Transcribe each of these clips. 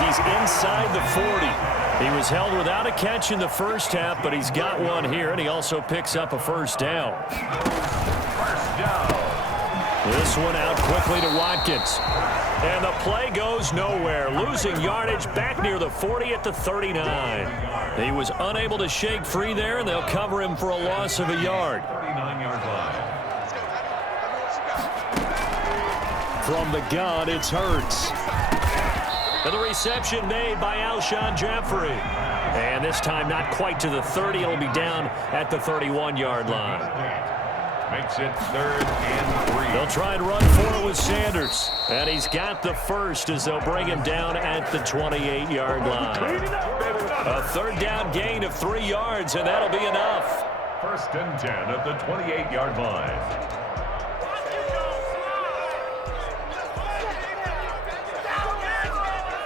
as he's inside the 40. He was held without a catch in the first half, but he's got one here, and he also picks up a first down. First down. This one out quickly to Watkins. And the play goes nowhere, losing yardage back near the 40 at the 39. He was unable to shake free there, and they'll cover him for a loss of a yard. 39-yard line. From the gun, it's Hurts. And the reception made by Alshon Jeffrey. And this time not quite to the 30. It'll be down at the 31-yard line. Makes it 3rd and 3. They'll try and run for it with Sanders. And he's got the first as they'll bring him down at the 28-yard line. A third down gain of 3 yards, and that'll be enough. 1st and 10 at the 28-yard line.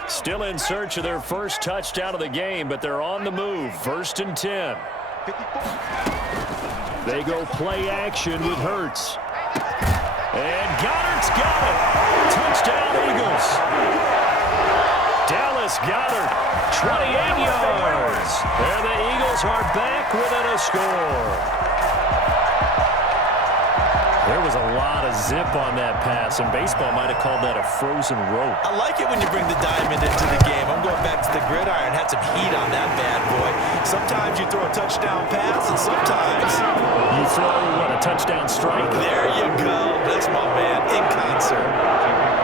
Still in search of their first touchdown of the game, but they're on the move. 1st and 10. They go play action with Hurts. And Goddard's got it. Touchdown, Eagles. Dallas Goedert, 28 yards. And the Eagles are back within a score. There was a lot of zip on that pass, and baseball might have called that a frozen rope. I like it when you bring the diamond into the game. I'm going back to the gridiron. Had some heat on that bad boy. Sometimes you throw a touchdown pass, and sometimes you throw, what, a touchdown strike? There you go. That's my man in concert.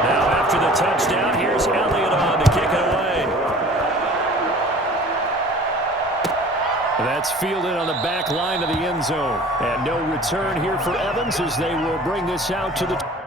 Now after the touchdown, here's Elliott on to kick it away. That's fielded on the back line of the end zone. And no return here for Evans as they will bring this out to the...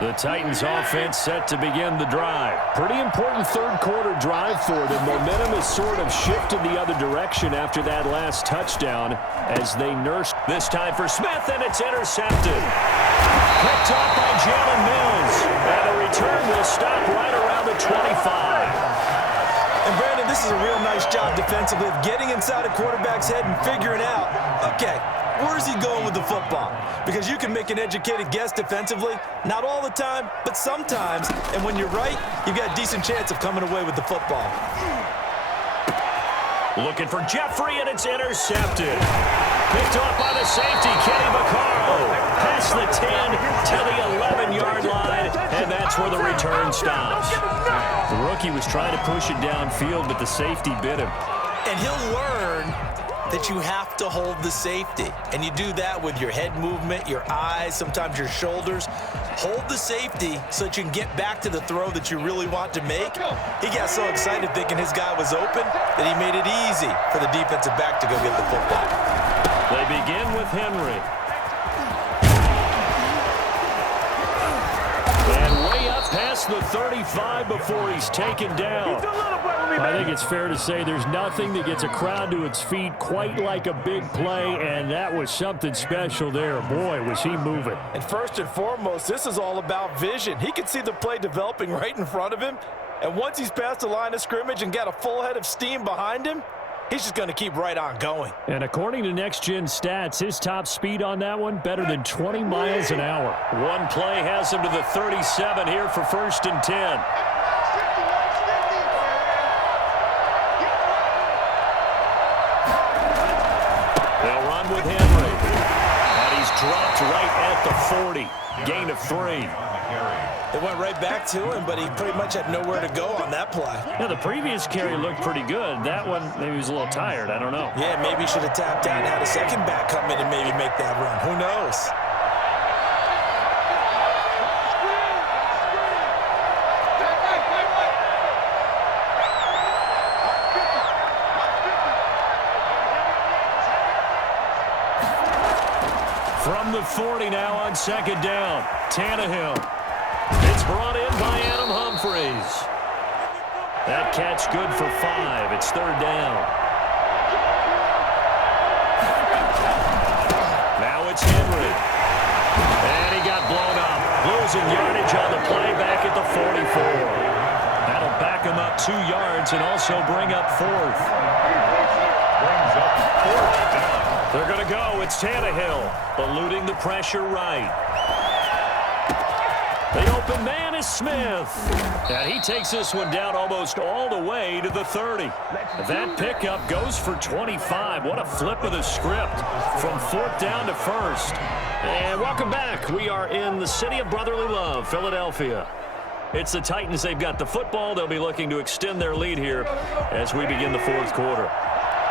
The Titans offense set to begin the drive. Pretty important third quarter drive for them. Momentum has sort of shifted the other direction after that last touchdown as they nurse. This time for Smith, and it's intercepted. Picked off by Jalen Mills. And the return will stop right around the 25. And Brandon, this is a real nice job defensively of getting inside a quarterback's head and figuring out, okay, where's he going with the football? Because you can make an educated guess defensively. Not all the time, but sometimes. And when you're right, you've got a decent chance of coming away with the football. Looking for Jeffrey, and it's intercepted. Picked off by the safety, Kenny Vaccaro. Past the 10 to the 11-yard line, and that's where the return stops. The rookie was trying to push it downfield, but the safety bit him. And he'll learn that you have to hold the safety. And you do that with your head movement, your eyes, sometimes your shoulders. Hold the safety so that you can get back to the throw that you really want to make. He got so excited thinking his guy was open that he made it easy for the defensive back to go get the football. They begin with Henry. And way up past the 35 before he's taken down. I think it's fair to say there's nothing that gets a crowd to its feet quite like a big play, and that was something special there. Boy, was he moving. And first and foremost, this is all about vision. He could see the play developing right in front of him, and once he's past the line of scrimmage and got a full head of steam behind him, he's just going to keep right on going. And according to Next Gen Stats, his top speed on that one, better than 20 miles an hour. One play has him to the 37 here for 1st and 10. They'll run with Henry. And he's dropped right at the 40. Gain of 3. They went right back to him, but he pretty much had nowhere to go on that play. Yeah, the previous carry looked pretty good. That one, maybe he was a little tired. I don't know. Yeah, maybe he should have tapped out and had a second back come in and maybe make that run. Who knows? From the 40 now on 2nd down. Tannehill. It's brought in by Adam Humphries. That catch good for 5. It's 3rd down. Now it's Henry. And he got blown up. Losing yardage on the play back at the 44. That'll back him up 2 yards and also bring up 4th. Brings up 4th down. They're going to go. It's Tannehill. Eluding the pressure right. The open man is Smith. And he takes this one down almost all the way to the 30. That pickup goes for 25. What a flip of the script from 4th down to 1st. And welcome back. We are in the city of brotherly love, Philadelphia. It's the Titans. They've got the football. They'll be looking to extend their lead here as we begin the 4th quarter.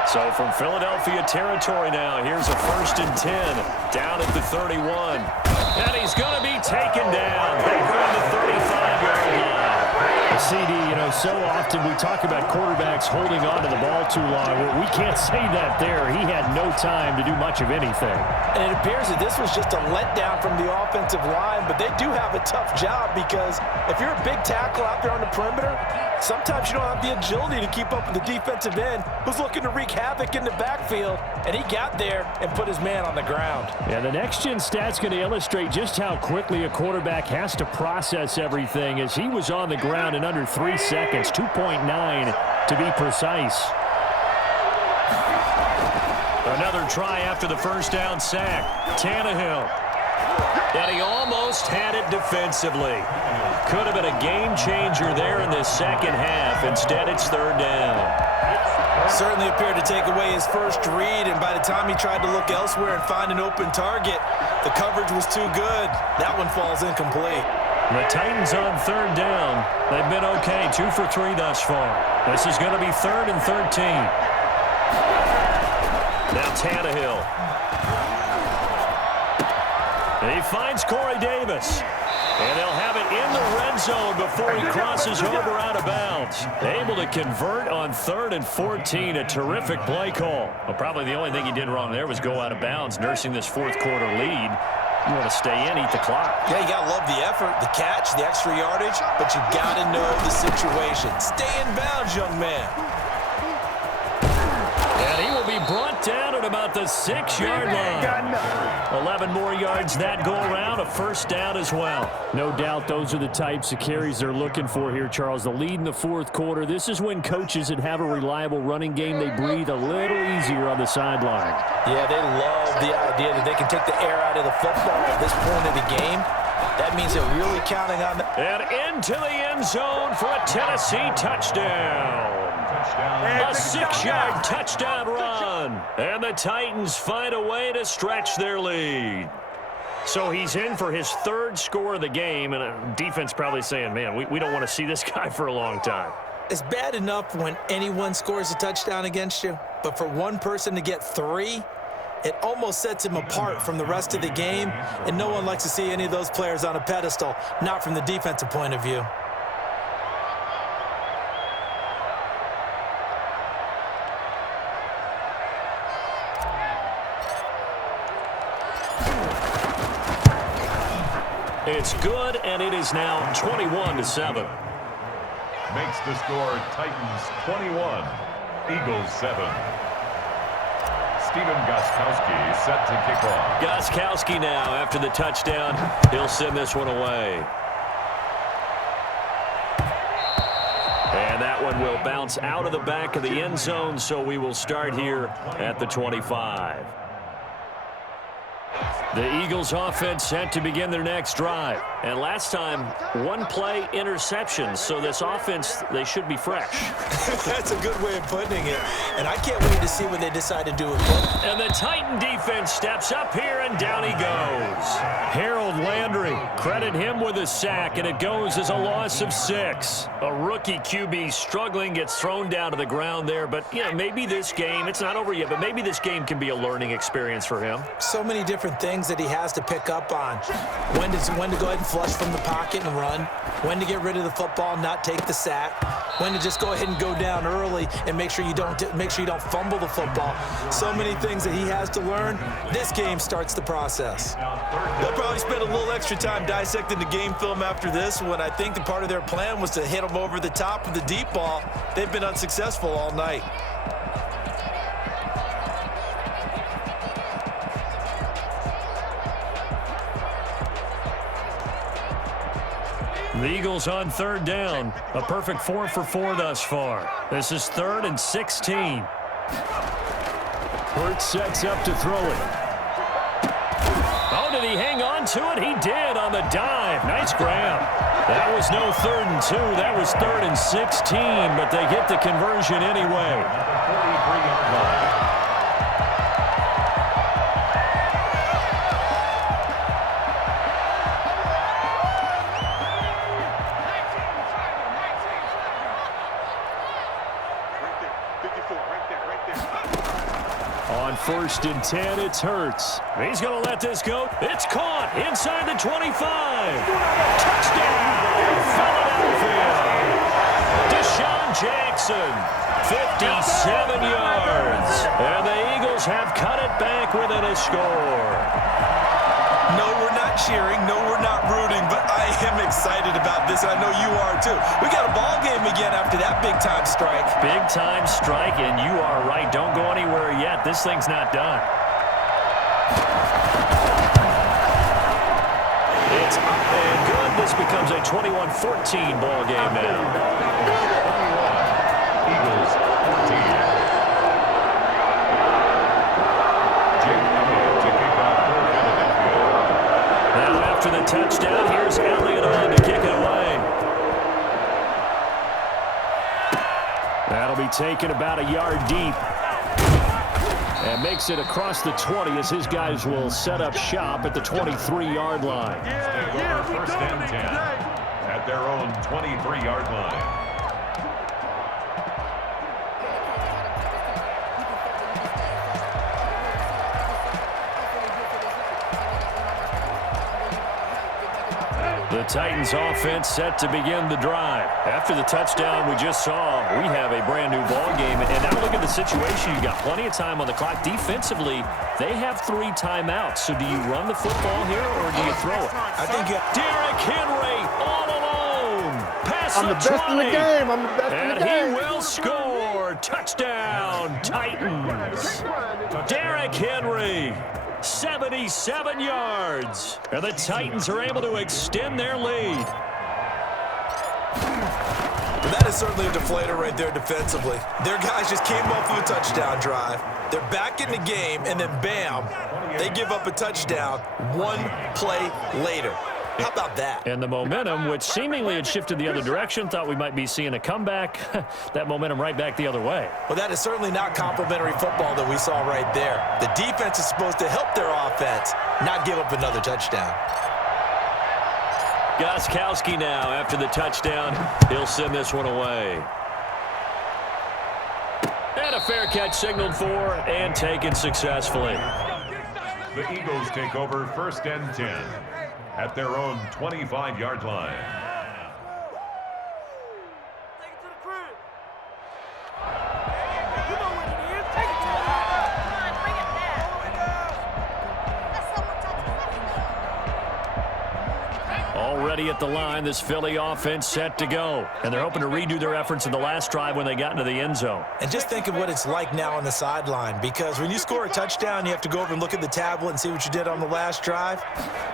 So from Philadelphia territory now, here's a 1st and 10 down at the 31. And he's going to be taken down back around the 35-yard line. CD, you know, so often we talk about quarterbacks holding on to the ball too long. Well, we can't say that there. He had no time to do much of anything. And it appears that this was just a letdown from the offensive line, but they do have a tough job because if you're a big tackle out there on the perimeter, sometimes you don't have the agility to keep up with the defensive end who's looking to wreak havoc in the backfield, and he got there and put his man on the ground. Yeah, the next-gen stat's going to illustrate just how quickly a quarterback has to process everything as he was on the ground in under 3 seconds, 2.9 to be precise. Another try after the 1st down sack. Tannehill. And he almost had it defensively. Could have been a game changer there in the 2nd half. Instead, it's 3rd down. Certainly appeared to take away his first read, and by the time he tried to look elsewhere and find an open target, the coverage was too good. That one falls incomplete. The Titans on 3rd down. They've been okay, 2 for 3 thus far. This is going to be 3rd and 13. Now Tannehill. He finds Corey Davis. And they'll have it in the red zone before he crosses over out of bounds. Able to convert on 3rd and 14. A terrific play call. Well, probably the only thing he did wrong there was go out of bounds, nursing this 4th quarter lead. You want to stay in, eat the clock. Yeah, you got to love the effort, the catch, the extra yardage, but you got to know the situation. Stay in bounds, young man. And he will be brought down at about the 6-yard line. 11 more yards that go around, a 1st down as well. No doubt those are the types of carries they're looking for here, Charles. The lead in the 4th quarter. This is when coaches that have a reliable running game, they breathe a little easier on the sideline. Yeah, they love the idea that they can take the air out of the football at this point of the game. That means they're really counting on And into the end zone for a Tennessee touchdown. A 6-yard touchdown run. And the Titans find a way to stretch their lead. So he's in for his 3rd score of the game, and defense probably saying, man, we don't want to see this guy for a long time. It's bad enough when anyone scores a touchdown against you, but for one person to get 3, It almost sets him apart from the rest of the game, and no one likes to see any of those players on a pedestal, not from the defensive point of view. It's good, and it is now 21-7. Makes the score Titans 21, Eagles 7. Steven Gostkowski set to kick off. Gostkowski now after the touchdown. He'll send this one away. And that one will bounce out of the back of the end zone, so we will start here at the 25. The Eagles offense set to begin their next drive. And last time, one play interception. So this offense, they should be fresh. That's a good way of putting it. And I can't wait to see what they decide to do with it. And the Titan defense steps up here, and down he goes. Harold Landry, credit him with a sack, and it goes as a loss of 6. A rookie QB struggling, gets thrown down to the ground there. But, yeah, maybe this game, it's not over yet, but maybe this game can be a learning experience for him. So many different things that he has to pick up on. When to go ahead and flush from the pocket and run. When to get rid of the football, not take the sack. When to just go ahead and go down early and make sure you don't fumble the football. So many things that he has to learn. This game starts the process. They'll probably spend a little extra time dissecting the game film after this when I think the part of their plan was to hit him over the top with the deep ball. They've been unsuccessful all night. The Eagles on third down. A perfect 4 for 4 thus far. This is 3rd and 16. Hurts sets up to throw it. Oh, did he hang on to it? He did on the dive. Nice grab. That was no 3rd and 2. That was 3rd and 16, but they get the conversion anyway. 43-yard line. On 1st and 10, it's Hurts. He's going to let this go. It's caught inside the 25. Touchdown, Philadelphia. Deshaun Jackson, 57 yards. And the Eagles have cut it back within a score. No, we're not cheering. No, we're not rooting, but I am excited about this. I know you are too. We got a ball game again after that big-time strike. Big-time strike, and you are right. Don't go anywhere yet. This thing's not done. It's up and good. This becomes a 21-14 ball game now. Eagles 14. After the touchdown, here's Elliott on to kick it away. That'll be taken about a yard deep. And makes it across the 20 as his guys will set up shop at the 23-yard line. First and 10 at their own 23-yard line. The Titans offense set to begin the drive. After the touchdown we just saw, we have a brand new ball game. And now look at the situation. You've got plenty of time on the clock. Defensively, they have 3 timeouts. So do you run the football here or do you throw it? I think Derrick Henry all alone. Pass I'm the best in the game. I'm the best in the game. And he will score. Touchdown, Titans. Derrick Henry. 77 yards. And the Titans are able to extend their lead. That is certainly a deflator right there defensively. Their guys just came off of a touchdown drive. They're back in the game, and then bam, they give up a touchdown 1 play later. How about that? And the momentum, which seemingly had shifted the other direction, thought we might be seeing a comeback. That momentum right back the other way. Well, that is certainly not complimentary football that we saw right there. The defense is supposed to help their offense, not give up another touchdown. Gostkowski now after the touchdown. He'll send this one away. And a fair catch signaled for and taken successfully. The Eagles take over 1st and 10 at their own 25-yard line. Already at the line, this Philly offense set to go. And they're hoping to redo their efforts in the last drive when they got into the end zone. And just think of what it's like now on the sideline, because when you score a touchdown, you have to go over and look at the tablet and see what you did on the last drive.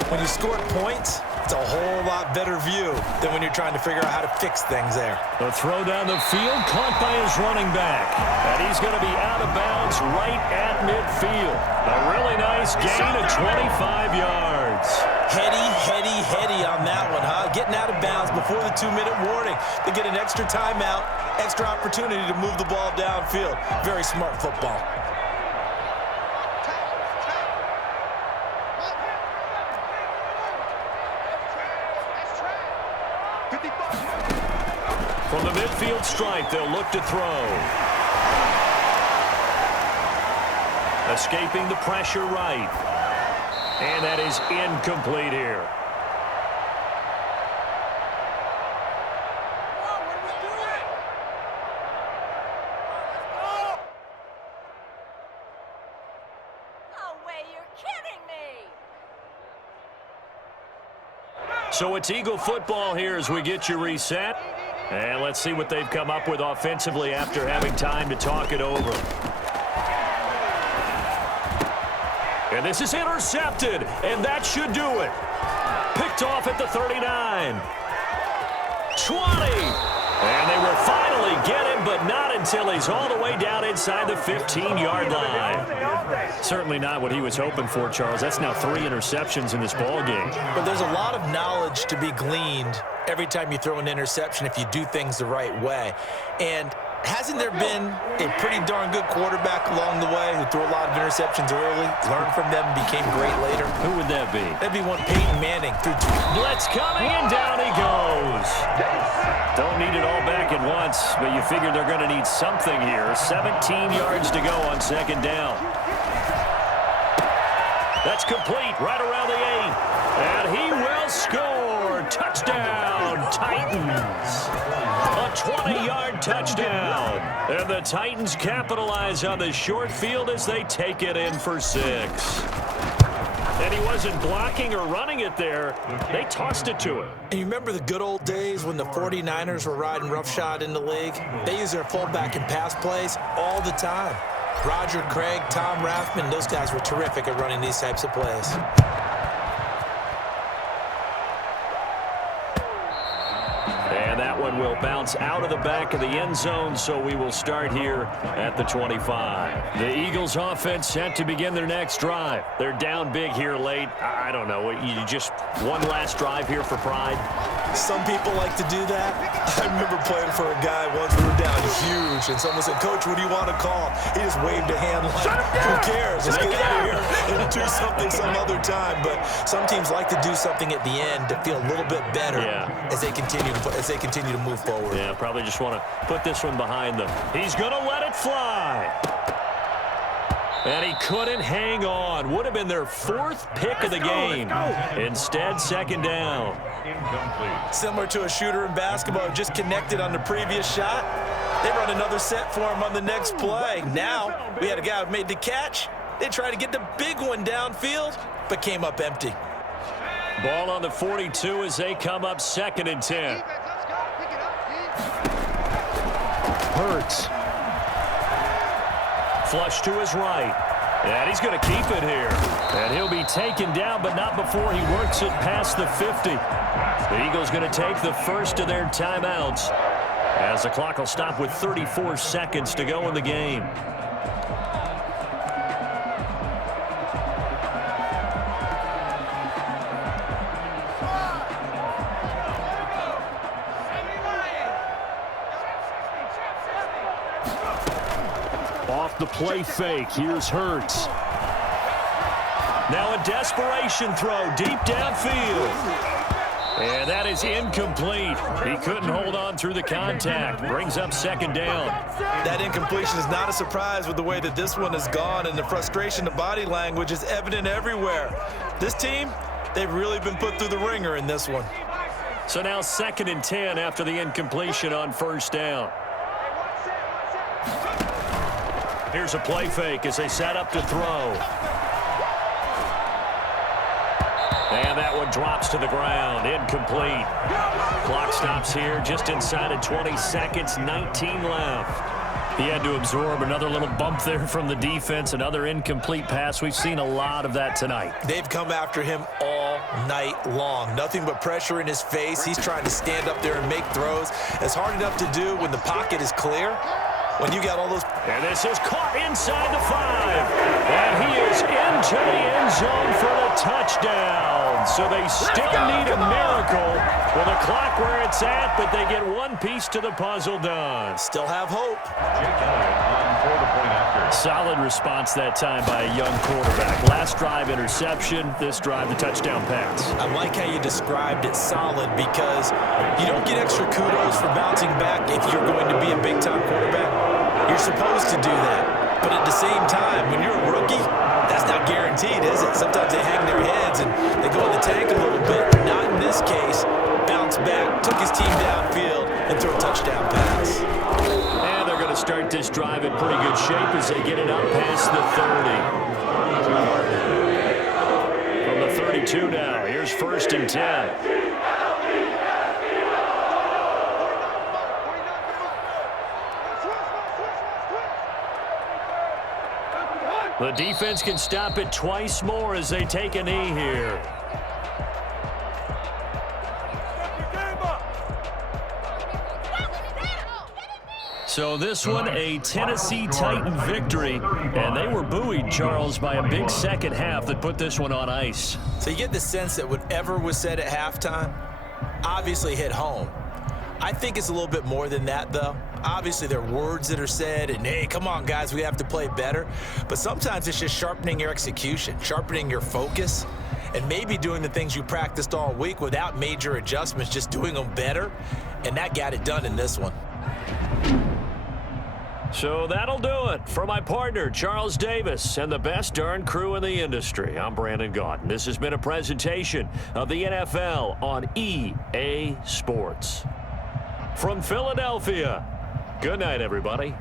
When you score points, it's a whole lot better view than when you're trying to figure out how to fix things there. The throw down the field, caught by his running back. And he's going to be out of bounds right at midfield. A really nice gain of 25 yards. Heady on that one, huh? Getting out of bounds before the 2-minute warning. They get an extra timeout, extra opportunity to move the ball downfield. Very smart football. From the midfield stripe, they'll look to throw. Escaping the pressure right. And that is incomplete here. So it's Eagle football here as we get you reset. And let's see what they've come up with offensively after having time to talk it over. And this is intercepted, and that should do it. Picked off at the 39. 20. And they will finally get him, but not until he's all the way down inside the 15-yard line. Certainly not what he was hoping for, Charles. That's now 3 interceptions in this ball game. But there's a lot of knowledge to be gleaned every time you throw an interception if you do things the right way. And hasn't there been a pretty darn good quarterback along the way who threw a lot of interceptions early, learned from them, and became great later? Who would that be? That'd be one Peyton Manning. Blitz coming, and down he goes. Don't need it all back at once, but you figure they're going to need something here. 17 yards to go on 2nd down. That's complete right around the 8. And he will score. Touchdown, Titans. A 20-yard touchdown. And the Titans capitalize on the short field as they take it in for 6. And he wasn't blocking or running it there. They tossed it to him. And you remember the good old days when the 49ers were riding roughshod in the league? They used their fullback in pass plays all the time. Roger Craig, Tom Rathman, those guys were terrific at running these types of plays. And that one will bounce out of the back of the end zone, so we will start here at the 25. The Eagles offense set to begin their next drive. They're down big here late. I don't know. You just one last drive here for pride? Some people like to do that. I remember playing for a guy once. We were down huge, and someone said, "Coach, what do you want to call?" He just waved a hand like, "Who cares? Let's get out of here and do something some other time." But some teams like to do something at the end to feel a little bit better as they continue to move forward. Yeah, probably just want to put this one behind them. He's going to let it fly. And he couldn't hang on. Would have been their 4th pick of the game. Instead, 2nd down. Incomplete. Similar to a shooter in basketball who just connected on the previous shot. They run another set for him on the next play. Now, we had a guy who made the catch. They tried to get the big one downfield, but came up empty. Ball on the 42 as they come up 2nd and 10. Hurts. Flush to his right. And he's going to keep it here. And he'll be taken down, but not before he works it past the 50. The Eagles going to take the first of their timeouts as the clock will stop with 34 seconds to go in the game. Off the play fake, here's Hurts. Now a desperation throw deep downfield. And that is incomplete. He couldn't hold on through the contact. Brings up second down. That incompletion is not a surprise with the way that this one has gone, and the frustration, the body language is evident everywhere. This team, they've really been put through the ringer in this one. So now 2nd and 10 after the incompletion on first down. Here's a play fake as they set up to throw. And that one drops to the ground. Incomplete. Clock stops here just inside of 20 seconds, 19 left. He had to absorb another little bump there from the defense, another incomplete pass. We've seen a lot of that tonight. They've come after him all night long. Nothing but pressure in his face. He's trying to stand up there and make throws. It's hard enough to do when the pocket is clear. When you got all those... And this is caught inside the 5. And he is into the end zone for the touchdown. So they still need a miracle with a clock where it's at, but they get one piece to the puzzle done. Still have hope. Solid response that time by a young quarterback. Last drive, interception. This drive, the touchdown pass. I like how you described it solid because you don't get extra kudos for bouncing back if you're going to be a big-time quarterback. You're supposed to do that. But at the same time, when you're a rookie, that's not guaranteed, is it? Sometimes they hang their heads and they go in the tank a little bit. Not in this case. Bounced back, took his team downfield, and threw a touchdown pass. And they're going to start this drive in pretty good shape as they get it up past the 30. From the 32 now, here's 1st and 10. The defense can stop it twice more as they take a knee here. So this one, a Tennessee Titan victory, and they were buoyed, Charles, by a big second half that put this one on ice. So you get the sense that whatever was said at halftime obviously hit home. I think it's a little bit more than that, though. Obviously, there are words that are said, and, hey, come on, guys, we have to play better. But sometimes it's just sharpening your execution, sharpening your focus, and maybe doing the things you practiced all week without major adjustments, just doing them better, and that got it done in this one. So that'll do it for my partner, Charles Davis, and the best darn crew in the industry. I'm Brandon Gaudin. This has been a presentation of the NFL on EA Sports. From Philadelphia, good night, everybody.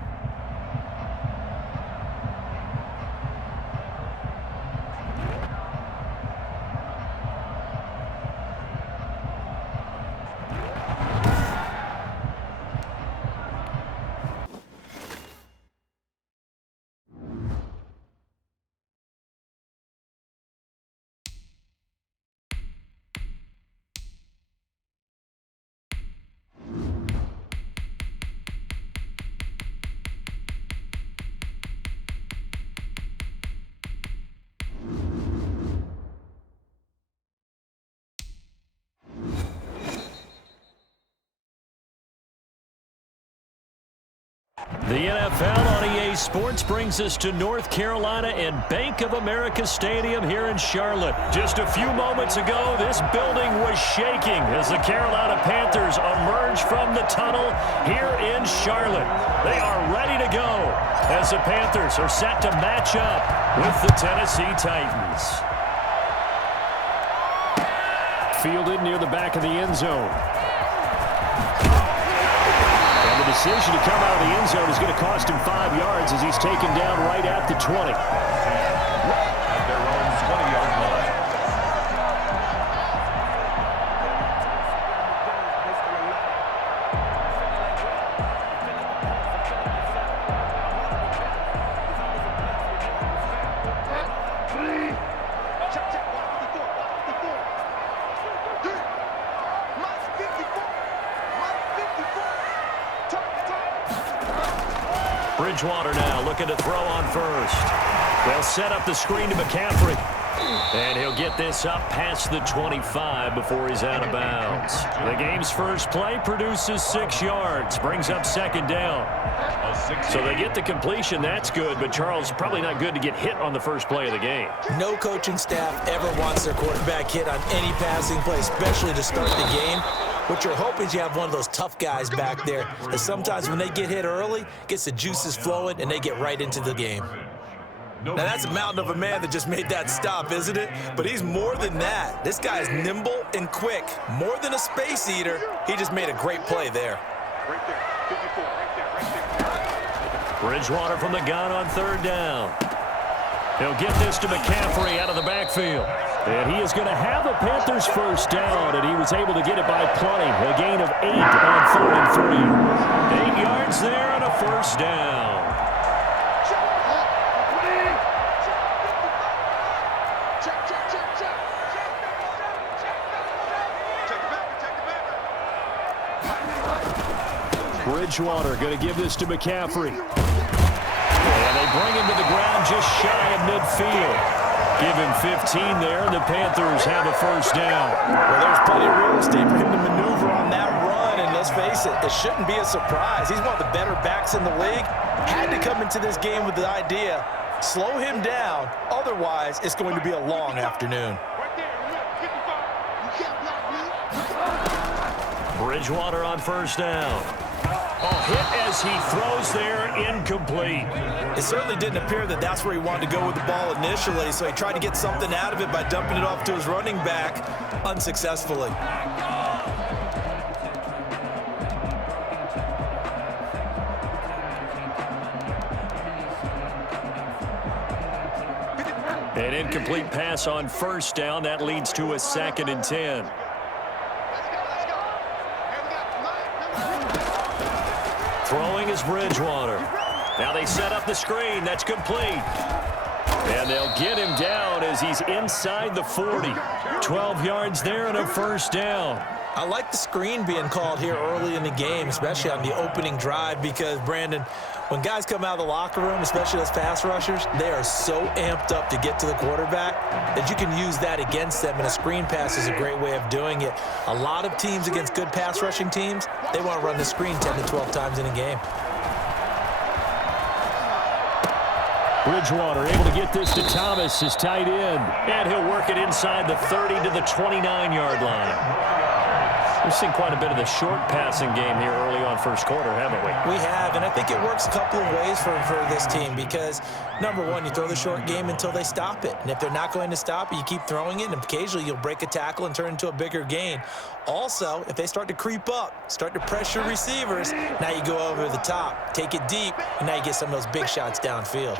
The NFL on EA Sports brings us to North Carolina and Bank of America Stadium here in Charlotte. Just a few moments ago, this building was shaking as the Carolina Panthers emerge from the tunnel here in Charlotte. They are ready to go as the Panthers are set to match up with the Tennessee Titans. Fielded near the back of the end zone. Decision to come out of the end zone is going to cost him 5 yards as he's taken down right at the 20. At their own 20-yard line. Bridgewater now looking to throw on first. They'll set up the screen to McCaffrey. And he'll get this up past the 25 before he's out of bounds. The game's first play produces 6 yards, brings up second down. So they get the completion, that's good, but Charles, probably not good to get hit on the first play of the game. No coaching staff ever wants their quarterback hit on any passing play, especially to start the game. What you're hoping is you have one of those tough guys back there that sometimes when they get hit early, gets the juices flowing, and they get right into the game. Now, that's a mountain of a man that just made that stop, isn't it? But he's more than that. This guy is nimble and quick. More than a space eater, he just made a great play there. Right there, 54, right there. Bridgewater from the gun on third down. He'll get this to McCaffrey out of the backfield. And he is going to have a Panthers first down, and he was able to get it by plenty. A gain of 8 on 3rd and 3. 8 yards there and a first down. Bridgewater going to give this to McCaffrey. And they bring him to the ground just shy of midfield. Give him 15 there, and the Panthers have a first down. Well, there's plenty of real estate for him to maneuver on that run, and let's face it, it shouldn't be a surprise. He's one of the better backs in the league. Had to come into this game with the idea, slow him down, otherwise it's going to be a long afternoon. Bridgewater on first down. A hit as he throws there, incomplete. It certainly didn't appear that that's where he wanted to go with the ball initially, so he tried to get something out of it by dumping it off to his running back unsuccessfully. An incomplete pass on first down. That leads to a 2nd and 10. Throwing is Bridgewater. Now they set up the screen. That's complete. And they'll get him down as he's inside the 40. 12 yards there and a first down. I like the screen being called here early in the game, especially on the opening drive, because, Brandon, when guys come out of the locker room, especially those pass rushers, they are so amped up to get to the quarterback that you can use that against them, and a screen pass is a great way of doing it. A lot of teams against good pass rushing teams, they want to run the screen 10 to 12 times in a game. Bridgewater able to get this to Thomas, his tight end, and he'll work it inside the 30 to the 29-yard line. We've seen quite a bit of the short passing game here early on first quarter, haven't we? We have, and I think it works a couple of ways for this team because, number one, you throw the short game until they stop it. And if they're not going to stop it, you keep throwing it, and occasionally you'll break a tackle and turn into a bigger gain. Also, if they start to creep up, start to pressure receivers, now you go over the top, take it deep, and now you get some of those big shots downfield.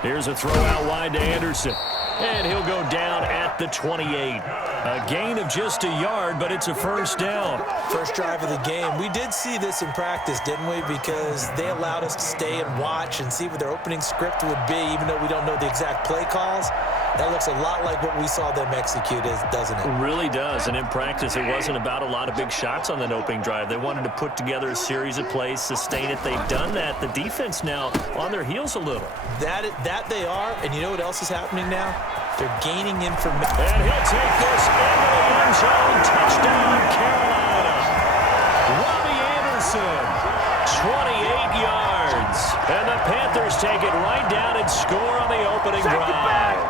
Here's a throw out wide to Anderson. And he'll go down at the 28. A gain of just a yard, but it's a first down. First drive of the game. We did see this in practice, didn't we? Because they allowed us to stay and watch and see what their opening script would be, even though we don't know the exact play calls. That looks a lot like what we saw them execute, doesn't it? It really does. And in practice, it wasn't about a lot of big shots on that opening drive. They wanted to put together a series of plays, sustain it. They've done that. The defense now on their heels a little. That they are. And you know what else is happening now? They're gaining information. And he'll take this into the end zone. Touchdown, Carolina. Robbie Anderson, 28 yards. And the Panthers take it right down and score on the opening drive.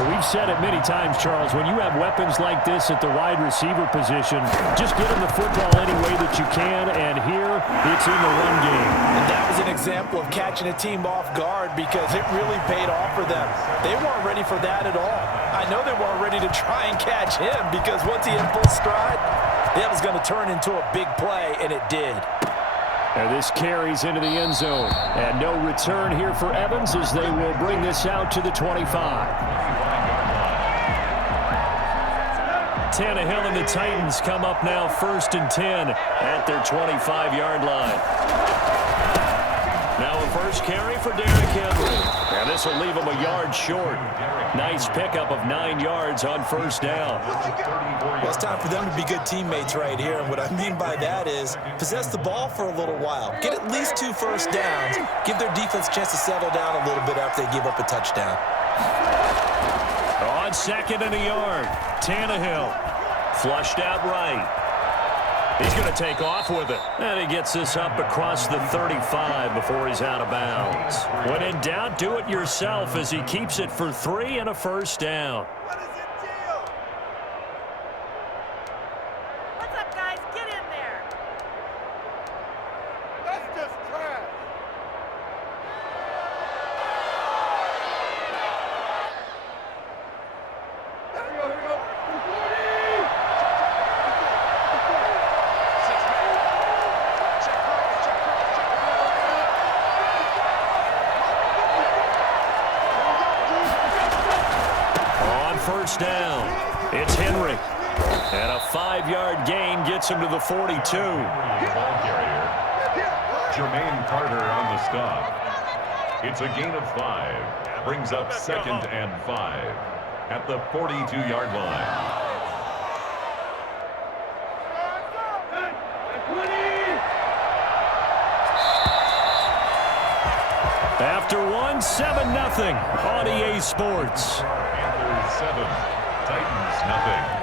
We've said it many times, Charles, when you have weapons like this at the wide receiver position, just get them the football any way that you can, and here it's in the run game. And that was an example of catching a team off guard because it really paid off for them. They weren't ready for that at all. I know they weren't ready to try and catch him because once he hit full stride, that was going to turn into a big play, and it did. And this carries into the end zone. And no return here for Evans as they will bring this out to the 25. Tannehill and the Titans come up now 1st and 10 at their 25-yard line. Now a first carry for Derrick Henry. And this will leave him a yard short. Nice pickup of 9 yards on first down. Well, it's time for them to be good teammates right here. And what I mean by that is possess the ball for a little while. Get at least 2 first downs. Give their defense a chance to settle down a little bit after they give up a touchdown. On 2nd and a yard, Tannehill flushed out right. He's going to take off with it. And he gets this up across the 35 before he's out of bounds. When in doubt, do it yourself as he keeps it for 3 and a first down. What's up, guys? Get in there. That's just trash. Here we go. On first down, it's Henry. And a 5-yard gain gets him to the 42. Ball carrier. Jermaine Carter on the stop. It's a gain of 5. Brings up 2nd and 5 at the 42-yard line. After 1, 7-0 on EA Sports. Panthers 7, Titans nothing.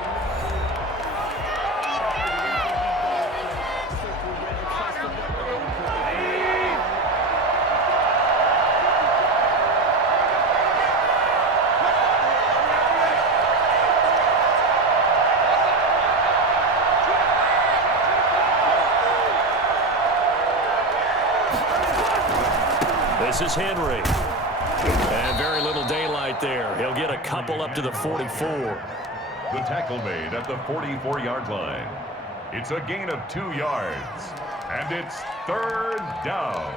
This is Henry. And very little daylight there. He'll get a couple up to the 44. The tackle made at the 44-yard line. It's a gain of 2 yards. And it's 3rd down.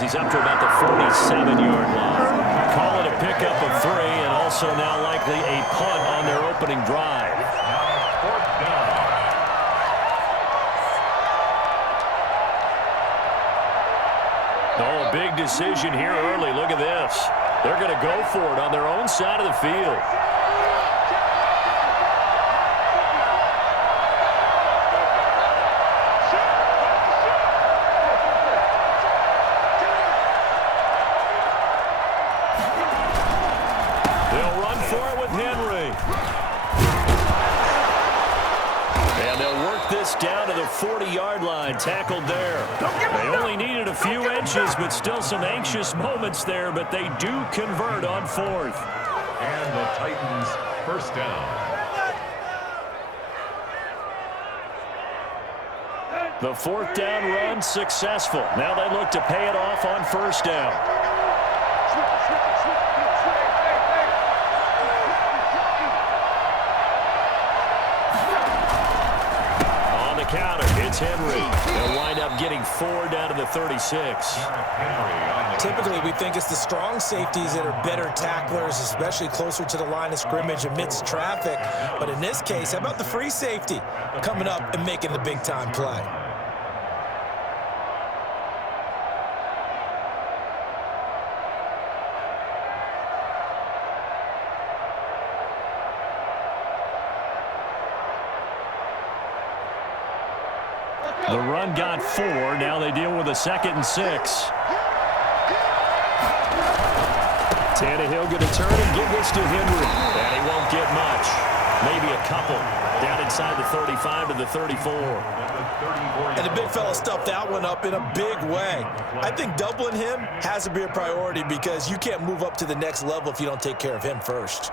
He's up to about the 47-yard line. Call it a pickup of 3 and also now likely a punt on their opening drive. Oh, a big decision here early. Look at this. They're going to go for it on their own side of the field. Down to the 40-yard line, tackled there. They only needed a few inches, but still some anxious moments there, but they do convert on 4th. And the Titans first down. The 4th down run successful. Now they look to pay it off on first down. Counter. It's Henry. They'll wind up getting 4 down to the 36. Typically, we think it's the strong safeties that are better tacklers, especially closer to the line of scrimmage amidst traffic. But in this case, how about the free safety coming up and making the big-time play? The run got 4. Now they deal with a 2nd and 6. Tannehill going to turn and give this to Henry. And he won't get much. Maybe a couple. Down inside the 35 to the 34. And the big fella stuffed that one up in a big way. I think doubling him has to be a priority because you can't move up to the next level if you don't take care of him first.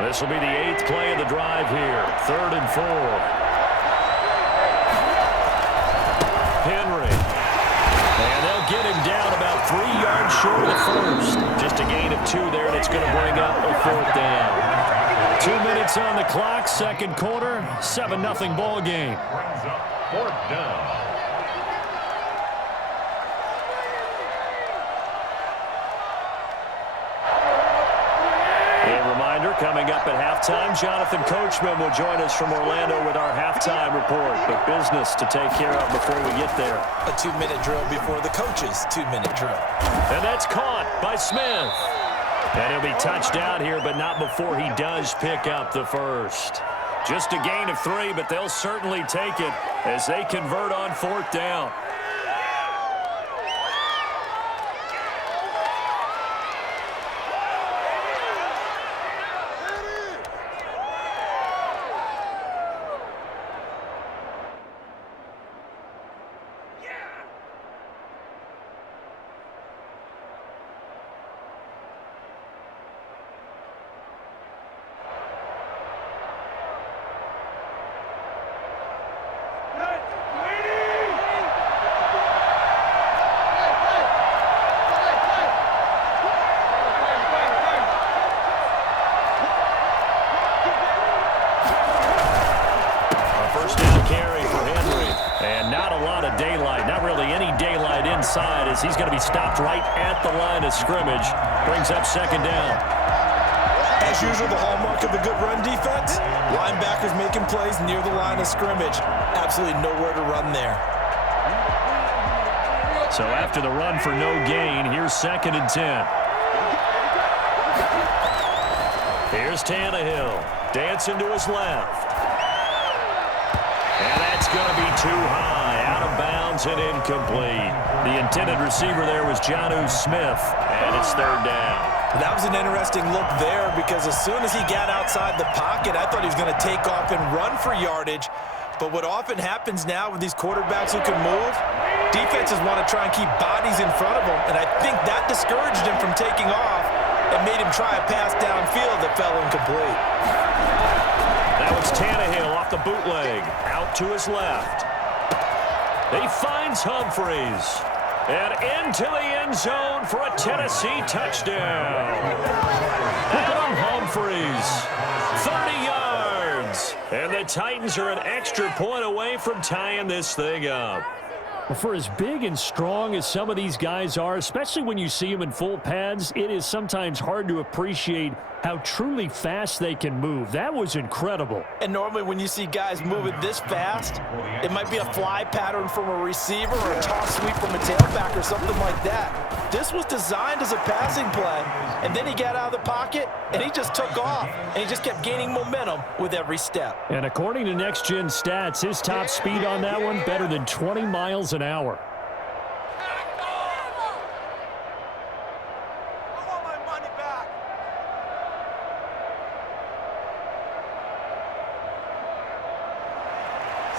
This will be the 8th play of the drive here. 3rd and 4. Henry. And they'll get him down about 3 yards short of the first. Just a gain of 2 there, and it's going to bring up a 4th down. 2 minutes on the clock, second quarter, 7-0 ball game. Brings up 4th down. A reminder, coming up at halftime, Jonathan Coachman will join us from Orlando with our halftime report. But business to take care of before we get there. A 2-minute drill before the coach's 2-minute drill. And that's caught by Smith. And he'll be touched out here, but not before he does pick up the first. Just a gain of 3, but they'll certainly take it as they convert on 4th down. As he's going to be stopped right at the line of scrimmage. Brings up 2nd down. As usual, the hallmark of a good run defense, linebackers making plays near the line of scrimmage. Absolutely nowhere to run there. So after the run for no gain, here's 2nd and 10. Here's Tannehill. Dancing to his left. And that's going to be too high. Out of bounds and incomplete. The intended receiver there was Jonnu Smith, and it's 3rd down. That was an interesting look there because as soon as he got outside the pocket, I thought he was going to take off and run for yardage. But what often happens now with these quarterbacks who can move, defenses want to try and keep bodies in front of them, and I think that discouraged him from taking off and made him try a pass downfield that fell incomplete. That was Tannehill off the bootleg, out to his left. He finds Humphries. And into the end zone for a Tennessee touchdown. Adam Humphries, 30 yards. And the Titans are an extra point away from tying this thing up. For as big and strong as some of these guys are, especially when you see them in full pads, it is sometimes hard to appreciate how truly fast they can move. That was incredible. And normally when you see guys moving this fast, it might be a fly pattern from a receiver or a toss sweep from a tailback or something like that. This was designed as a passing play, and then he got out of the pocket, and he just took off, and he just kept gaining momentum with every step. And according to Next Gen Stats, his top speed on that one, better than 20 miles an hour.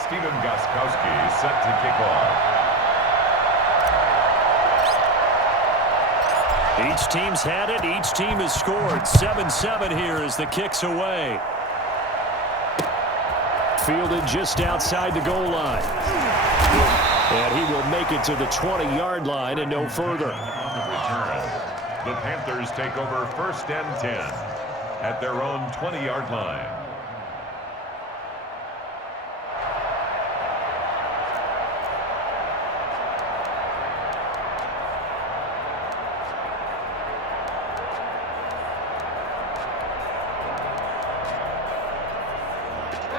Stephen Gostkowski set to kick off. Each team's had it. Each team has scored. 7-7 here as the kick's away. Fielded just outside the goal line. And he will make it to the 20-yard line and no further. The Panthers take over 1st and 10 at their own 20-yard line.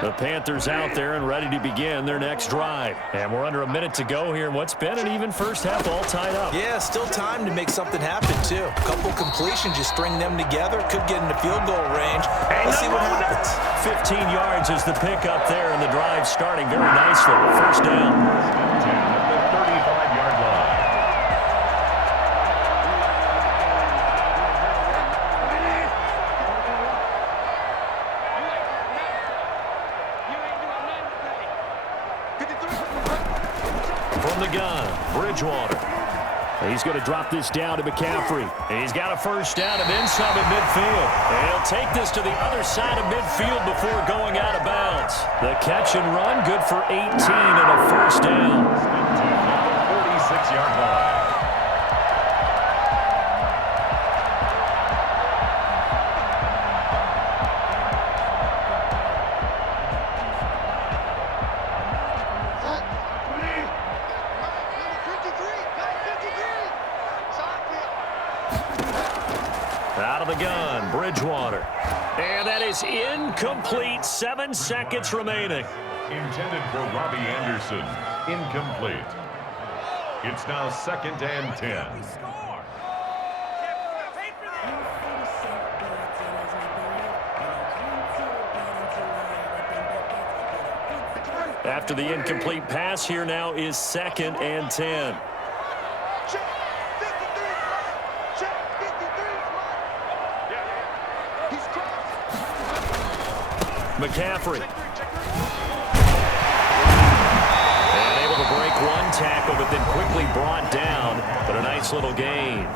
The Panthers out there and ready to begin their next drive. And we're under a minute to go here in what's been an even first half, all tied up. Yeah, still time to make something happen, too. A couple completions, you string them together, could get into field goal range. Let's see what happens. 15 yards is the pickup there, and the drive starting very nicely. 1st down. At the 35-yard line. From the gun, Bridgewater. He's going to drop this down to McCaffrey. He's got a 1st down and then some at midfield. And he'll take this to the other side of midfield before going out of bounds. The catch and run, good for 18 and a 1st down. Out of the gun, Bridgewater. And that is incomplete. 7 seconds remaining. Intended for Robbie Anderson. Incomplete. It's now 2nd and 10. After the incomplete pass, here now is 2nd and 10. McCaffrey. And able to break one tackle, but then quickly brought down. But a nice little gain.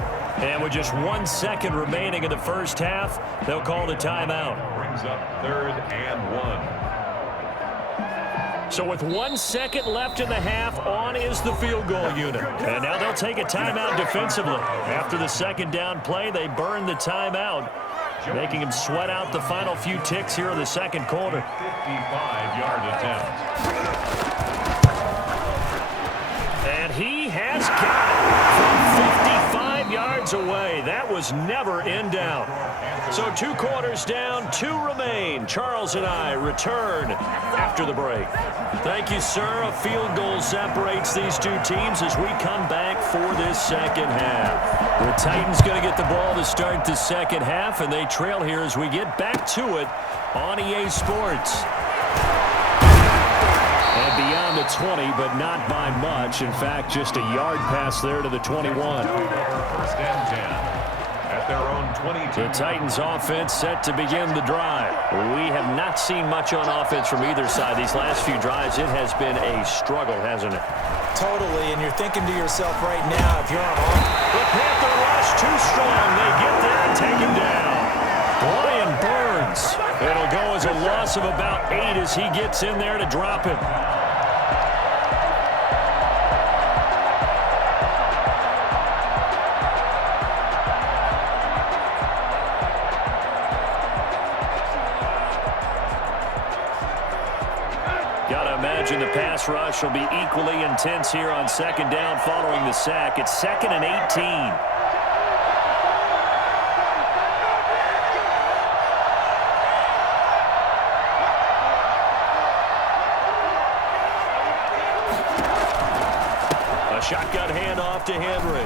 And with just 1 second remaining in the first half, they'll call the timeout. Brings up 3rd and 1. So with 1 second left in the half, on is the field goal unit. And now they'll take a timeout defensively. After the 2nd down play, they burn the timeout, making him sweat out the final few ticks here in the 2nd quarter. 55-yard attempt. And he has got it from 55 yards away. That was never in doubt. So 2 quarters down, 2 remain. Charles and I return after the break. Thank you, sir. A field goal separates these 2 teams as we come back for this 2nd half. The Titans going to get the ball to start the 2nd half, and they trail here as we get back to it on EA Sports. And beyond the 20, but not by much. In fact, just a yard pass there to the 21. 1st and 10. At their own 22. The Titans offense set to begin the drive. We have not seen much on offense from either side. These last few drives, it has been a struggle, hasn't it? Totally, and you're thinking to yourself right now, if you're on The Panther rush too strong. They get there and take him down. Brian Burns. It'll go as a loss of about 8 as he gets in there to drop him. Gotta imagine the pass rush will be equally intense here on 2nd down following the sack. It's 2nd and 18. A shotgun handoff to Henry.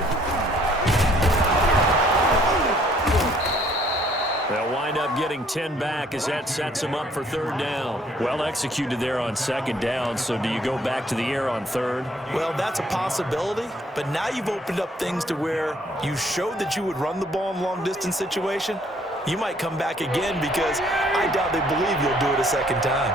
They'll wind up getting 10 back as that sets them up for 3rd down. Well executed there on 2nd down, so do you go back to the air on 3rd? Well, that's a possibility, but now you've opened up things to where you showed that you would run the ball in long-distance situation. You might come back again because I doubt they believe you'll do it a 2nd time.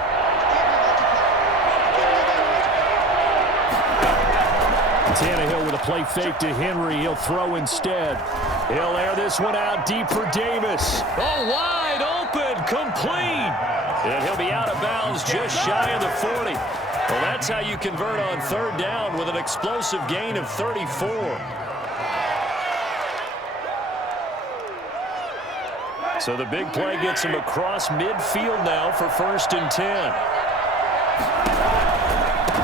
Tannehill with a play fake to Henry. He'll throw instead. He'll air this one out deep for Davis. Oh, wide open, complete. And he'll be out of bounds just shy of the 40. Well, that's how you convert on 3rd down with an explosive gain of 34. So the big play gets him across midfield now for 1st and 10.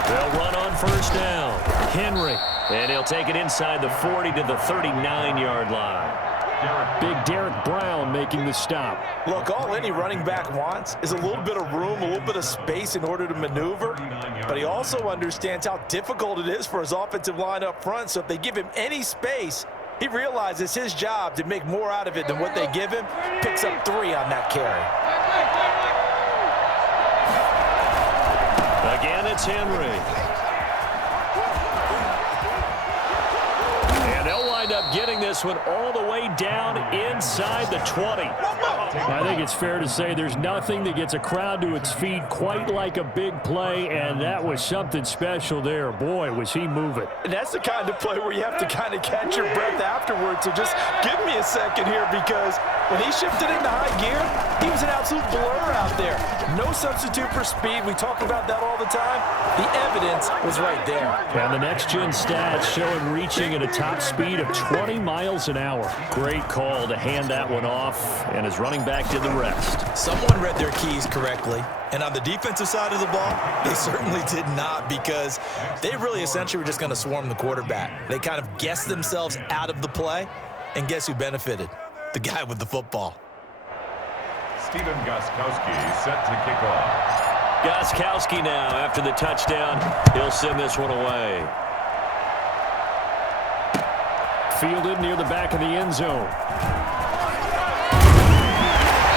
They'll run on 1st down. Henry. And he'll take it inside the 40 to the 39-yard line. Big Derek Brown making the stop. Look, all any running back wants is a little bit of room, a little bit of space in order to maneuver. But he also understands how difficult it is for his offensive line up front. So if they give him any space, he realizes his job to make more out of it than what they give him. Picks up 3 on that carry. Again, it's Henry. And they'll wind up getting this one all the way down inside the 20. I think it's fair to say there's nothing that gets a crowd to its feet quite like a big play, and that was something special there. Boy, was he moving. And that's the kind of play where you have to kind of catch your breath afterwards. So just give me a second here, because when he shifted into high gear, he was an absolute blur out there. No substitute for speed. We talk about that all the time. The evidence was right there. And the next-gen stats show him reaching at a top speed of 20 miles an hour. Great call to hand that one off, and his running back did the rest. Someone read their keys correctly, and on the defensive side of the ball, they certainly did not, because they really essentially were just going to swarm the quarterback. They kind of guessed themselves out of the play, And guess who benefited? The guy with the football. Steven Gostkowski set to kick off. Gostkowski now, after the touchdown, he'll send this one away. Fielded near the back of the end zone.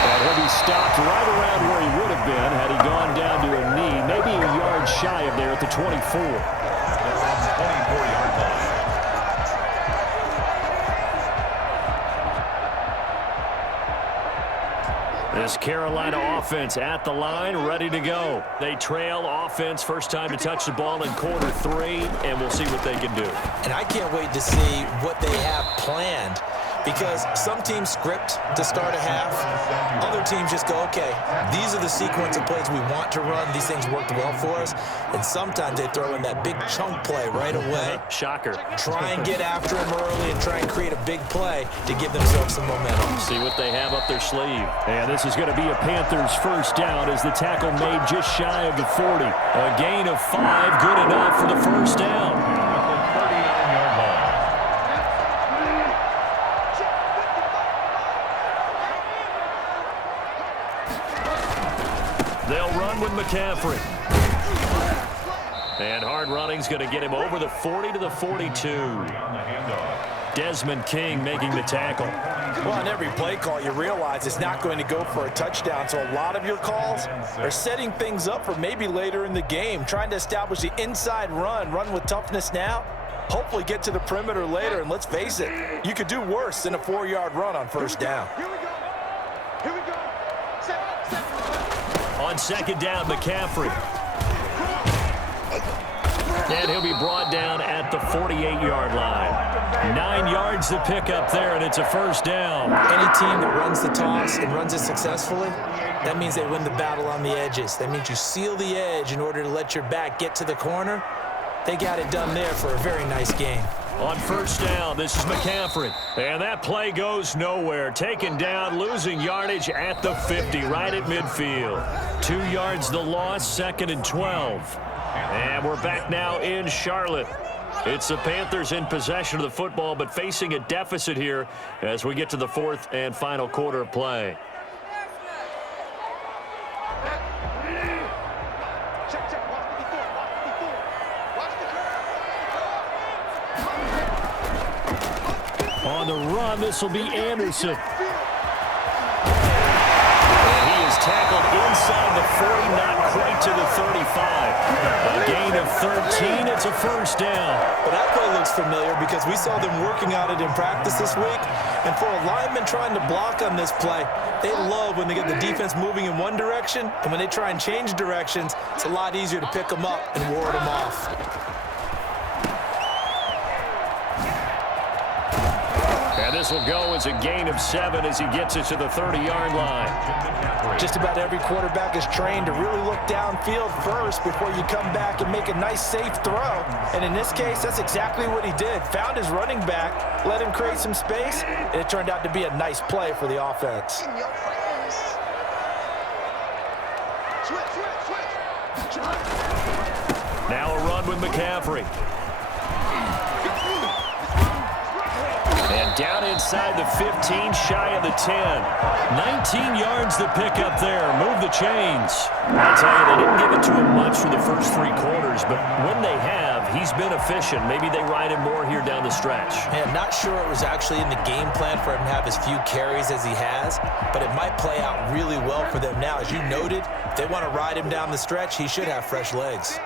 And he'll be stopped right around where he would have been had he gone down to a knee, maybe a yard shy of there at the 24. They're on the 24-yard line. This Carolina offense at the line, ready to go. They trail offense, first time to touch the ball in quarter 3, and we'll see what they can do. And I can't wait to see what they have planned, because some teams script to start a half. Other teams just go, okay, these are the sequence of plays we want to run. These things worked well for us. And sometimes they throw in that big chunk play right away. Shocker. Try and get after them early and try and create a big play to give themselves some momentum. See what they have up their sleeve. And this is going to be a Panthers first down as the tackle made just shy of the 40. A gain of 5, good enough for the first down. At the 39-yard line. They'll run with McCaffrey. And hard running's going to get him over the 40 to the 42. On the handoff. Desmond King making the tackle. Well, on every play call, you realize it's not going to go for a touchdown. So a lot of your calls are setting things up for maybe later in the game, trying to establish the inside run with toughness now. Hopefully get to the perimeter later, and let's face it, you could do worse than a 4-yard run on first down. Here we go. Here we go. Set. On second down, McCaffrey. And he'll be brought down at the 48-yard line. 9 yards to pick up there, and it's a first down. Any team that runs the toss and runs it successfully, that means they win the battle on the edges. That means you seal the edge in order to let your back get to the corner. They got it done there for a very nice game. On first down, this is McCaffrey. And that play goes nowhere. Taken down, losing yardage at the 50, right at midfield. 2 yards the loss, 2nd and 12. And we're back now in Charlotte. It's the Panthers in possession of the football, but facing a deficit here as we get to the 4th and final quarter of play. On the run, this will be Anderson. And he is tackled inside the 40, not quite to the 35. A gain of 13, it's a first down. Well, that play looks familiar because we saw them working on it in practice this week. And for a lineman trying to block on this play, they love when they get the defense moving in one direction. And when they try and change directions, it's a lot easier to pick them up and ward them off. And this will go as a gain of 7 as he gets it to the 30-yard line. Just about every quarterback is trained to really look downfield first before you come back and make a nice, safe throw. And in this case, that's exactly what he did. Found his running back, let him create some space, and it turned out to be a nice play for the offense. Now a run with McCaffrey. And down inside the 15, shy of the 10. 19 yards to pick up there. Move the chains. I'll tell you, they didn't give it to him much for the first 3 quarters, but when they have, he's been efficient. Maybe they ride him more here down the stretch. Man, not sure it was actually in the game plan for him to have as few carries as he has, but it might play out really well for them now. As you noted, if they want to ride him down the stretch, he should have fresh legs.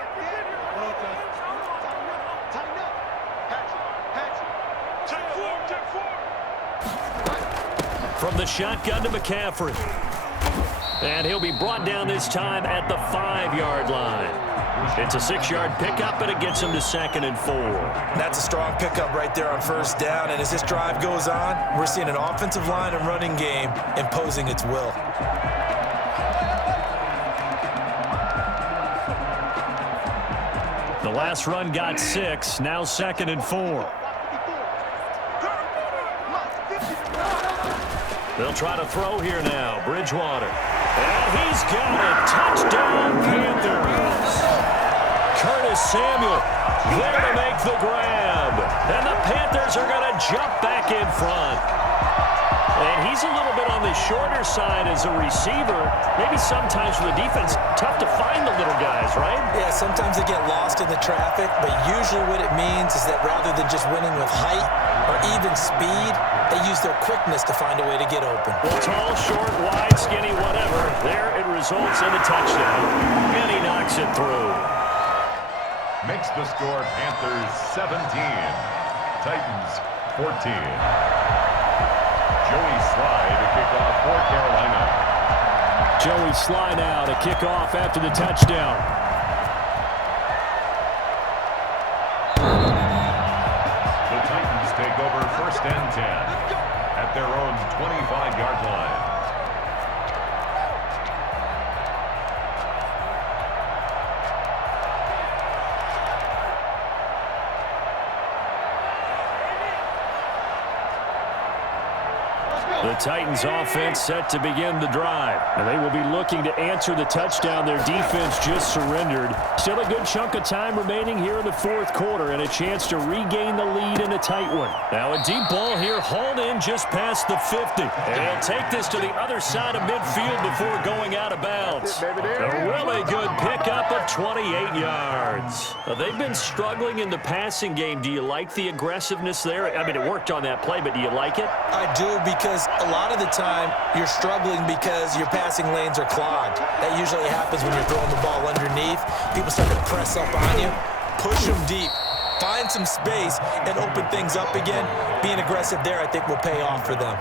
From the shotgun to McCaffrey. And he'll be brought down this time at the 5-yard line. It's a 6-yard pickup, and it gets him to 2nd and 4. That's a strong pickup right there on first down, and as this drive goes on, we're seeing an offensive line and running game imposing its will. The last run got 6, now 2nd and 4. They'll try to throw here now. Bridgewater. And he's got it. Touchdown, Panthers. Curtis Samuel there to make the grab. And the Panthers are going to jump back in front. And he's a little bit on the shorter side as a receiver. Maybe sometimes for the defense, tough to find the little guys, right? Yeah, sometimes they get lost in the traffic, but usually what it means is that rather than just winning with height or even speed, they use their quickness to find a way to get open. Well, tall, short, wide, skinny, whatever. There it results in a touchdown. And he knocks it through. Makes the score Panthers 17, Titans 14. Joey Sly to kick off for Carolina. Joey Sly now to kick off after the touchdown. The Titans take over 1st and 10 at their own 25-yard line. The Titans offense set to begin the drive. And they will be looking to answer the touchdown their defense just surrendered. Still a good chunk of time remaining here in the 4th quarter and a chance to regain the lead in a tight one. Now a deep ball here hauled in just past the 50. And he'll take this to the other side of midfield before going out of bounds. A really good pickup of 28 yards. They've been struggling in the passing game. Do you like the aggressiveness there? I mean, it worked on that play, but do you like it? I do, because a lot of the time you're struggling because your passing lanes are clogged. That usually happens when you're throwing the ball underneath. People start to press up on you, push them deep, find some space, and open things up again. Being aggressive there, I think, will pay off for them.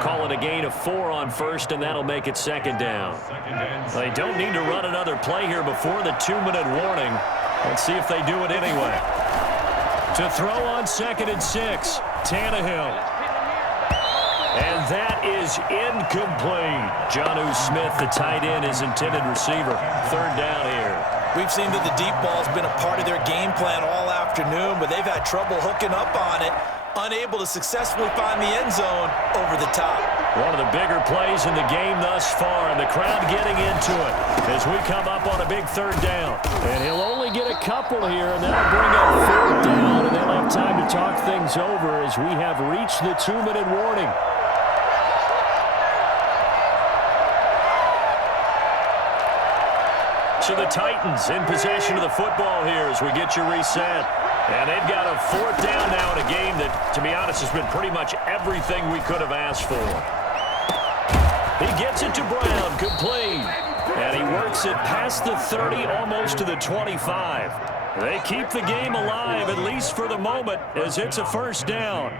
Call it a gain of 4 on 1st, and that'll make it 2nd down. They don't need to run another play here before the 2-minute warning. Let's see if they do it anyway. To throw on 2nd and 6, Tannehill. And that is incomplete. Jonnu Smith, the tight end, his intended receiver. 3rd down here. We've seen that the deep ball's been a part of their game plan all afternoon, but they've had trouble hooking up on it, unable to successfully find the end zone over the top. One of the bigger plays in the game thus far, and the crowd getting into it as we come up on a big 3rd down. And he'll only get a couple here, and that'll bring up 4th down, and they'll have time to talk things over as we have reached the 2-minute warning. So the Titans in possession of the football here as we get you reset. And they've got a 4th down now in a game that, to be honest, has been pretty much everything we could have asked for. He gets it to Brown, complete. And he works it past the 30, almost to the 25. They keep the game alive, at least for the moment, as it's a 1st down.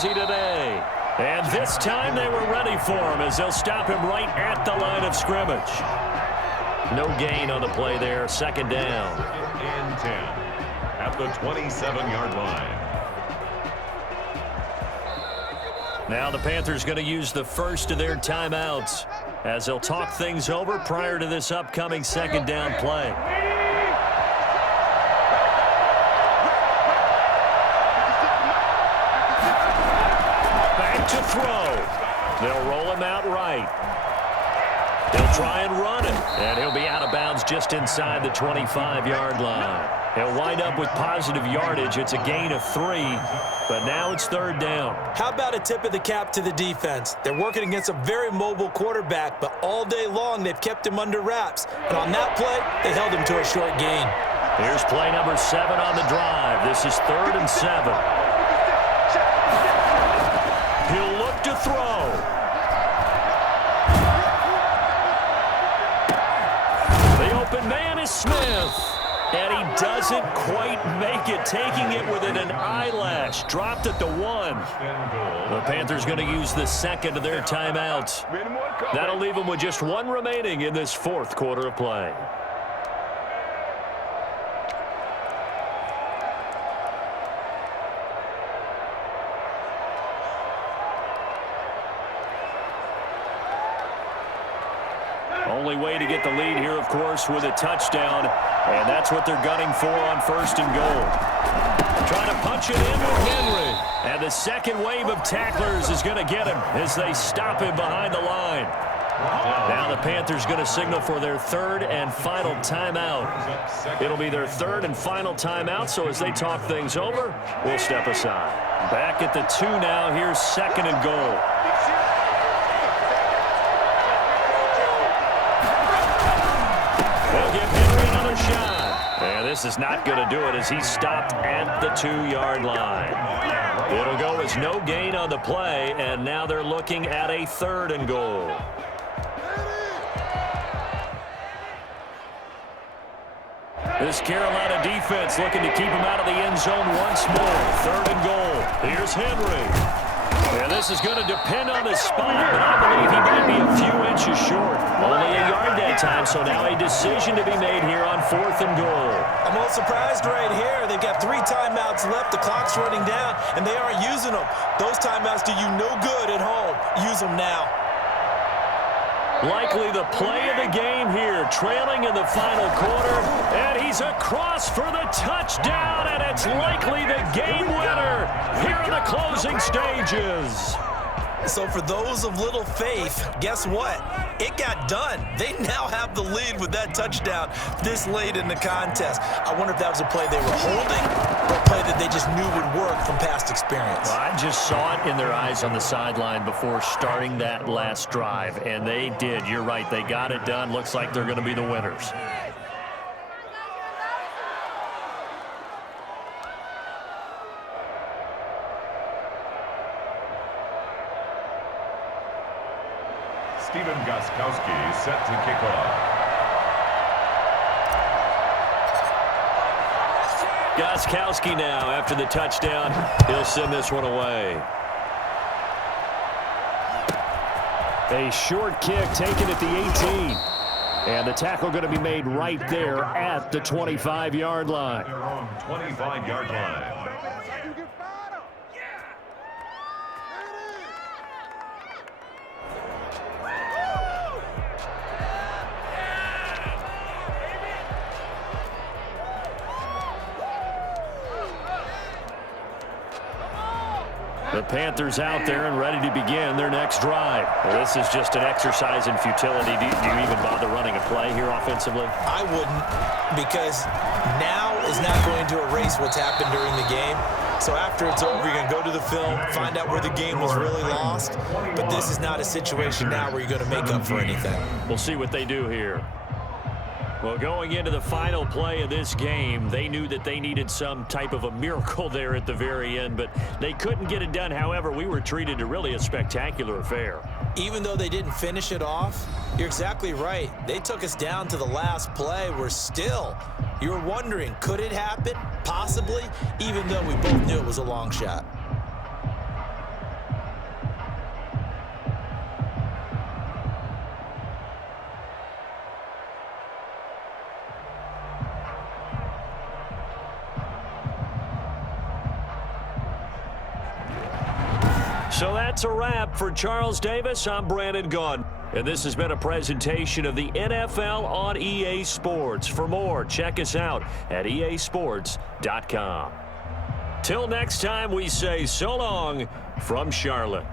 Today. And this time they were ready for him as they'll stop him right at the line of scrimmage. No gain on the play there. 2nd down. And 10 at the 27-yard line. Now the Panthers going to use the first of their timeouts as they'll talk things over prior to this upcoming 2nd down play. To throw. They'll roll him out right. They'll try and run it. And he'll be out of bounds just inside the 25-yard line. He'll wind up with positive yardage. It's a gain of 3, but now it's 3rd down. How about a tip of the cap to the defense? They're working against a very mobile quarterback, but all day long they've kept him under wraps. And on that play, they held him to a short gain. Here's play number 7 on the drive. This is 3rd and 7. He'll look to throw. The open man is Smith. And he doesn't quite make it, taking it within an eyelash. Dropped at the 1. The Panthers going to use the 2nd of their timeouts. That'll leave them with just 1 remaining in this 4th quarter of play. Only way to get the lead here, of course, with a touchdown. And that's what they're gunning for on 1st and goal. Trying to punch it in with Henry. And the second wave of tacklers is going to get him as they stop him behind the line. Now the Panthers going to signal for their 3rd and final timeout. It'll be their 3rd and final timeout, so as they talk things over, we'll step aside. Back at the 2 now. Here's 2nd and goal. They'll give Henry another shot. And this is not going to do it as he's stopped at the 2-yard line. It'll go as no gain on the play, and now they're looking at a 3rd and goal. This Carolina defense looking to keep him out of the end zone once more. 3rd and goal. Here's Henry. And this is going to depend on the spot, but I believe he might be a few inches short. Only a yard that time, so now a decision to be made here on 4th and goal. I'm a little surprised right here. They've got 3 timeouts left. The clock's running down, and they aren't using them. Those timeouts do you no good at home. Use them now. Likely the play of the game here, trailing in the final quarter, and he's across for the touchdown, and it's likely the game winner here in the closing stages. So for those of little faith, guess what? It got done. They now have the lead with that touchdown this late in the contest. I wonder if that was a play they were holding or a play that they just knew would work from past experience. Well, I just saw it in their eyes on the sideline before starting that last drive, and they did. You're right. They got it done. Looks like they're going to be the winners. Stephen Gostkowski set to kick off. Gostkowski now after the touchdown. He'll send this one away. A short kick taken at the 18. And the tackle going to be made right there at the 25-yard line. Their own 25-yard line. The Panthers out there and ready to begin their next drive. Well, this is just an exercise in futility. Do you even bother running a play here offensively? I wouldn't, because now is not going to erase what's happened during the game. So after it's over, you're going to go to the film, find out where the game was really lost. But this is not a situation now where you're going to make up for anything. We'll see what they do here. Well, going into the final play of this game, they knew that they needed some type of a miracle there at the very end, but they couldn't get it done. However, we were treated to really a spectacular affair. Even though they didn't finish it off, you're exactly right. They took us down to the last play. We're still, you were wondering, could it happen? Possibly, even though we both knew it was a long shot. So that's a wrap for Charles Davis. I'm Brandon Gunn. And this has been a presentation of the NFL on EA Sports. For more, check us out at easports.com. Till next time, we say so long from Charlotte.